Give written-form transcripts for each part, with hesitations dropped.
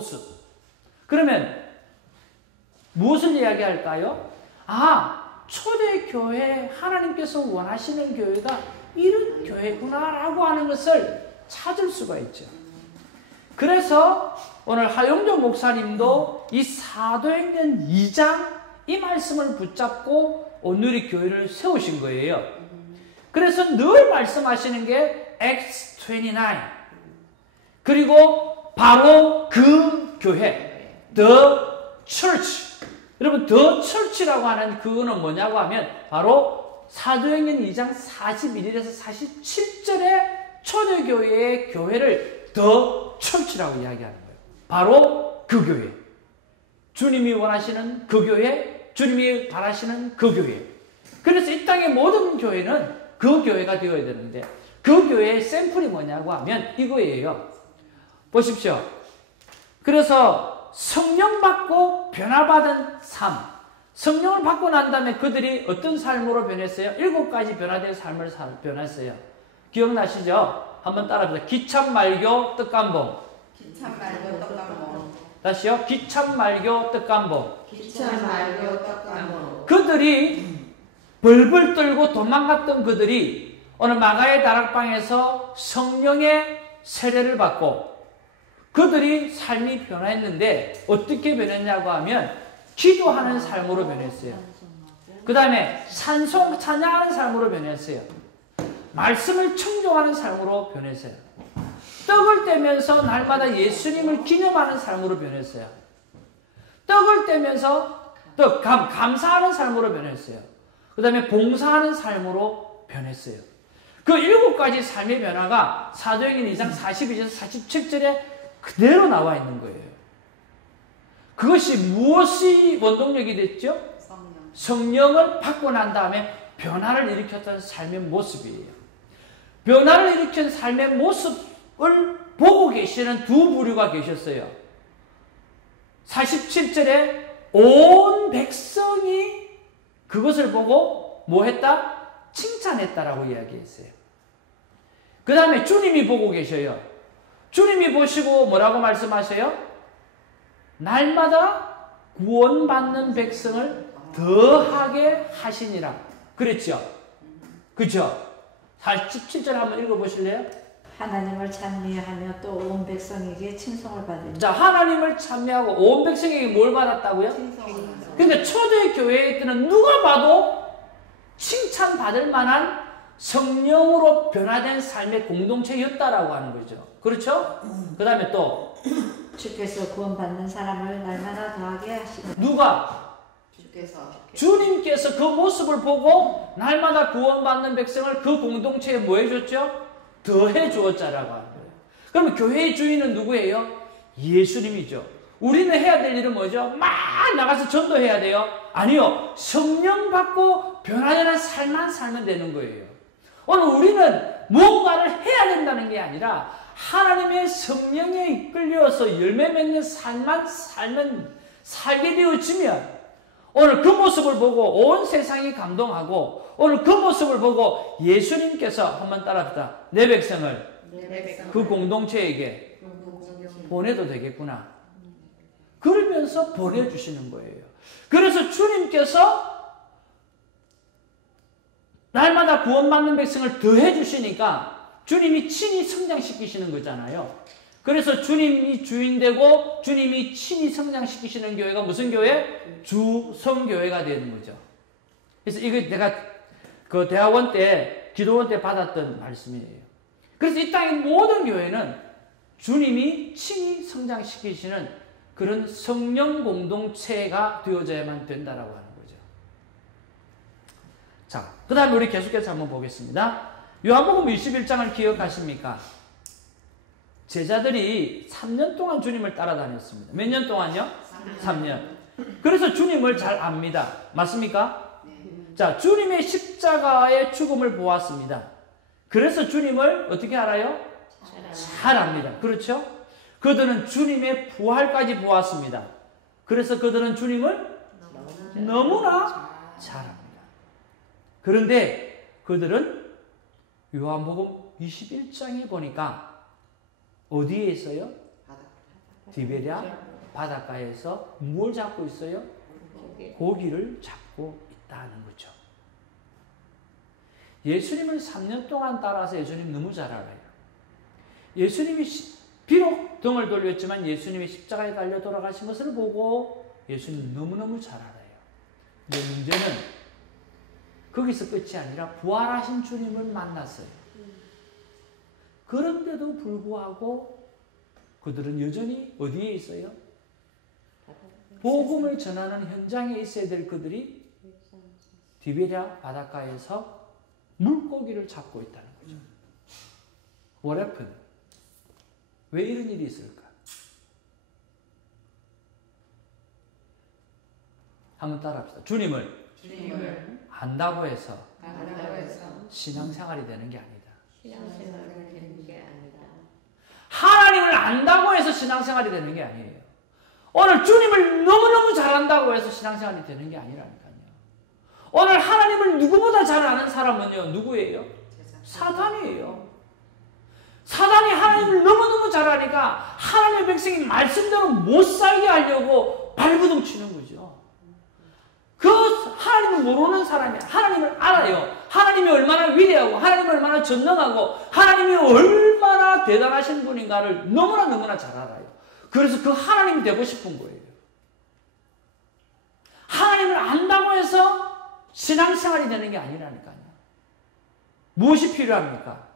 모습. 그러면 무엇을 이야기할까요? 초대교회, 하나님께서 원하시는 교회가 이런 교회구나라고 하는 것을 찾을 수가 있죠. 그래서 오늘 하용조 목사님도 이 사도행전 2장 이 말씀을 붙잡고 오늘의 교회를 세우신 거예요. 그래서 늘 말씀하시는 게 Acts 29 그리고 바로 그 교회 The Church. 여러분 The Church라고 하는 그거는 뭐냐고 하면 바로 사도행전 2장 41절에서 47절에 초대교회의 교회를 The Church라고 이야기하는 거예요. 바로 그 교회. 주님이 원하시는 그 교회, 주님이 바라시는 그 교회. 그래서 이 땅의 모든 교회는 그 교회가 되어야 되는데 그 교회의 샘플이 뭐냐고 하면 이거예요. 보십시오. 그래서 성령 받고 변화받은 삶. 성령을 받고 난 다음에 그들이 어떤 삶으로 변했어요? 7가지 변화된 삶을 변했어요. 기억나시죠? 한번 따라합시다. 기참, 말교, 뜻감봉. 기참, 말교, 뜻감봉. 다시요. 기참, 말교, 뜻감봉. 기참, 말교, 뜻감봉. 그들이 벌벌 떨고 도망갔던 그들이 오늘 마가의 다락방에서 성령의 세례를 받고 그들이 삶이 변화했는데 어떻게 변했냐고 하면 기도하는 삶으로 변했어요. 그 다음에 찬양하는 삶으로 변했어요. 말씀을 청종하는 삶으로 변했어요. 떡을 떼면서 날마다 예수님을 기념하는 삶으로 변했어요. 떡을 떼면서 또 감사하는 삶으로 변했어요. 그 다음에 봉사하는 삶으로 변했어요. 그 7가지 삶의 변화가 사도행전 2장 42절에서 47절에 그대로 나와 있는 거예요. 그것이 무엇이 원동력이 됐죠? 성령을 받고 난 다음에 변화를 일으켰던 삶의 모습이에요. 변화를 일으킨 삶의 모습을 보고 계시는 두 부류가 계셨어요. 47절에 온 백성이 그것을 보고 뭐 했다? 칭찬했다라고 이야기했어요. 그 다음에 주님이 보고 계셔요. 주님이 보시고 뭐라고 말씀하세요? 날마다 구원받는 백성을 더하게 하시니라. 그랬죠? 그죠? 47절 한번 읽어보실래요? 하나님을 찬미하며 또 온 백성에게 칭송을 받으니. 자, 하나님을 찬미하고 온 백성에게 뭘 받았다고요? 근데 초대교회에 있던 누가 봐도 칭찬받을 만한 성령으로 변화된 삶의 공동체였다라고 하는 거죠. 그렇죠? 그 다음에 또 주께서 구원받는 사람을 날마다 더하게 하시니. 누가? 주님께서 그 모습을 보고 날마다 구원받는 백성을 그 공동체에 뭐 해줬죠? 더해 주었자라고 하는 거예요. 그러면 교회의 주인은 누구예요? 예수님이죠. 우리는 해야 될 일은 뭐죠? 막 나가서 전도해야 돼요? 아니요. 성령 받고 변화되는 삶만 살면 되는 거예요. 오늘 우리는 무언가를 해야 된다는 게 아니라 하나님의 성령에 이끌려서 열매 맺는 삶만 살게 되어지면 오늘 그 모습을 보고 온 세상이 감동하고 오늘 그 모습을 보고 예수님께서 한번 따라합시다. 내 백성을 그 공동체에게 보내도 되겠구나. 그러면서 보내주시는 거예요. 그래서 주님께서 날마다 구원받는 백성을 더해 주시니까 주님이 친히 성장시키시는 거잖아요. 그래서 주님이 주인되고 주님이 친히 성장시키시는 교회가 무슨 교회? 주성교회가 되는 거죠. 그래서 이거 내가 그 대학원 때, 기도원 때 받았던 말씀이에요. 그래서 이 땅의 모든 교회는 주님이 친히 성장시키시는 그런 성령 공동체가 되어져야만 된다라고 하는 거죠. 자, 그 다음에 우리 계속해서 한번 보겠습니다. 요한복음 21장을 기억하십니까? 제자들이 3년 동안 주님을 따라다녔습니다. 몇 년 동안요? 3년. 그래서 주님을 잘 압니다. 맞습니까? 자, 주님의 십자가의 죽음을 보았습니다. 그래서 주님을 어떻게 알아요? 잘 압니다. 그렇죠? 그들은 주님의 부활까지 보았습니다. 그래서 그들은 주님을 너무나 잘 압니다. 그런데 그들은 요한복음 21장에 보니까 어디에 있어요? 디베랴 바닷가에서 뭘 잡고 있어요? 고기를 잡고 있다는 거죠. 예수님을 3년 동안 따라서 예수님 너무 잘 알아요. 예수님이 비록 등을 돌렸지만 예수님이 십자가에 달려 돌아가신 것을 보고 예수님 너무너무 잘 알아요. 근데 문제는 거기서 끝이 아니라 부활하신 주님을 만났어요. 그런데도 불구하고 그들은 여전히 어디에 있어요? 복음을 전하는 현장에 있어야 될 그들이 디베랴 바닷가에서 물고기를 잡고 있다는 거죠. What happened? 왜 이런 일이 있을까? 한번 따라합시다. 주님을 안다고 해서 신앙생활이 되는 게 아니다. 신앙생활이 되는 게 아니다. 하나님을 안다고 해서 신앙생활이 되는 게 아니에요. 오늘 주님을 너무너무 잘한다고 해서 신앙생활이 되는 게 아니라니까요. 오늘 하나님을 누구보다 잘 아는 사람은요, 누구예요? 사단이에요. 사단이 하나님을 너무너무 잘 아니까 하나님의 백성이 말씀대로 못 살게 하려고 발버둥 치는 거죠. 그 하나님을 모르는 사람이 하나님을 알아요. 하나님이 얼마나 위대하고 하나님이 얼마나 전능하고 하나님이 얼마나 대단하신 분인가를 너무나 잘 알아요. 그래서 그 하나님이 되고 싶은 거예요. 하나님을 안다고 해서 신앙생활이 되는 게 아니라니까요. 무엇이 필요합니까?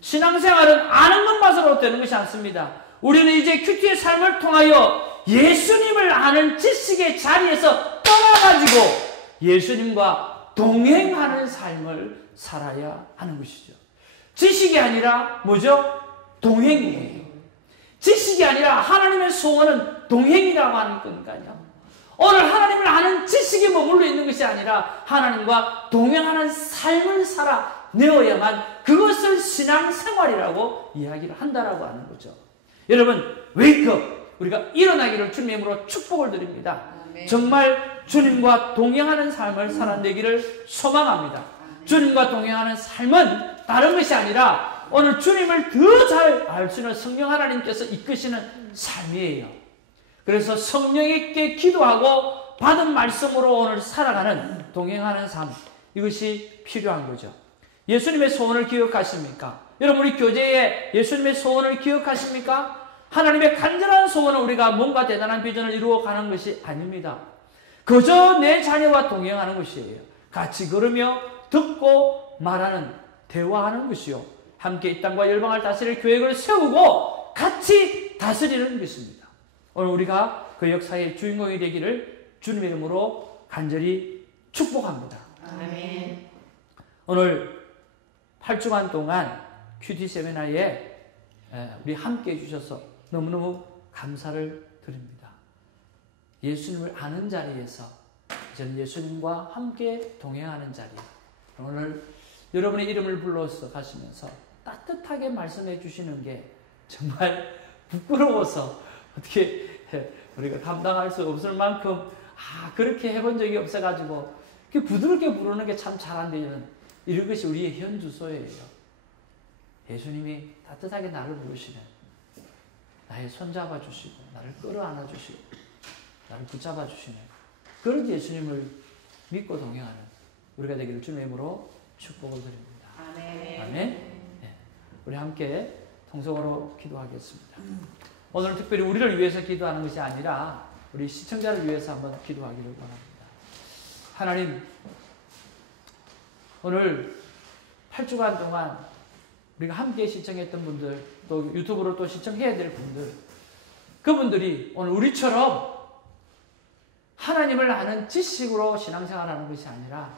신앙생활은 아는 것만으로 되는 것이 않습니다. 우리는 이제 큐티의 삶을 통하여 예수님을 아는 지식의 자리에서 떠나가지고 예수님과 동행하는 삶을 살아야 하는 것이죠. 지식이 아니라 뭐죠? 동행이에요. 지식이 아니라 하나님의 소원은 동행이라고 하는 거니까요. 오늘 하나님을 아는 지식에 머물러 있는 것이 아니라 하나님과 동행하는 삶을 살아내어야만 그것을 신앙생활이라고 이야기를 한다라고 하는 거죠. 여러분, 웨이크업! 우리가 일어나기를 주님의 이름으로 축복을 드립니다. 아멘. 정말 주님과 동행하는 삶을 살아내기를 소망합니다. 주님과 동행하는 삶은 다른 것이 아니라 오늘 주님을 더 잘 알 수 있는 성령 하나님께서 이끄시는 삶이에요. 그래서 성령에게 기도하고 받은 말씀으로 오늘 살아가는 동행하는 삶, 이것이 필요한 거죠. 예수님의 소원을 기억하십니까? 여러분, 우리 교제에 예수님의 소원을 기억하십니까? 하나님의 간절한 소원은 우리가 뭔가 대단한 비전을 이루어가는 것이 아닙니다. 그저 내 자녀와 동행하는 것이에요. 같이 걸으며 듣고 말하는, 대화하는 것이요. 함께 이 땅과 열방을 다스릴 계획을 세우고 같이 다스리는 것입니다. 오늘 우리가 그 역사의 주인공이 되기를 주님의 이름으로 간절히 축복합니다. 아멘. 오늘 8주간 동안 큐티 세미나에 우리 함께 해주셔서 너무너무 감사를 드립니다. 예수님을 아는 자리에서 저는 예수님과 함께 동행하는 자리, 오늘 여러분의 이름을 불러서 가시면서 따뜻하게 말씀해 주시는 게 정말 부끄러워서 어떻게 우리가 감당할 수 없을 만큼 그렇게 해본 적이 없어가지고 부드럽게 부르는 게 참 잘한대요. 이런 것이 우리의 현주소예요. 예수님이 따뜻하게 나를 부르시는, 나의 손 잡아주시고 나를 끌어안아 주시고 나를 붙잡아 주시는 그런 예수님을 믿고 동행하는 우리가 되기를 주님의 이름으로 축복을 드립니다. 아멘. 아멘. 네. 우리 함께 통성으로 기도하겠습니다. 오늘 특별히 우리를 위해서 기도하는 것이 아니라 우리 시청자를 위해서 한번 기도하기를 원합니다. 하나님, 오늘 8주간 동안 우리가 함께 시청했던 분들, 또 유튜브로 또 시청해야 될 분들, 그분들이 오늘 우리처럼 하나님을 아는 지식으로 신앙생활하는 것이 아니라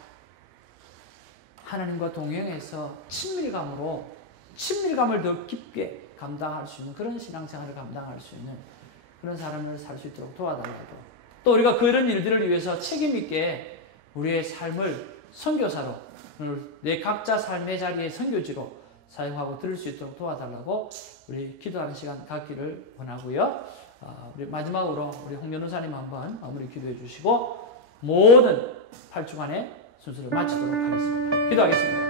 하나님과 동행해서 친밀감을 더 깊게 감당할 수 있는 그런 신앙생활을 감당할 수 있는 그런 사람을 살 수 있도록 도와달라고, 또 우리가 그런 일들을 위해서 책임있게 우리의 삶을 선교사로, 내 각자 삶의 자리의 선교지로 사용하고 들을 수 있도록 도와달라고 우리 기도하는 시간 갖기를 원하고요. 우리 마지막으로 우리 홍 변호사님 한번 마무리 기도해 주시고 모든 8주간의 순서를 마치도록 하겠습니다. 기도하겠습니다.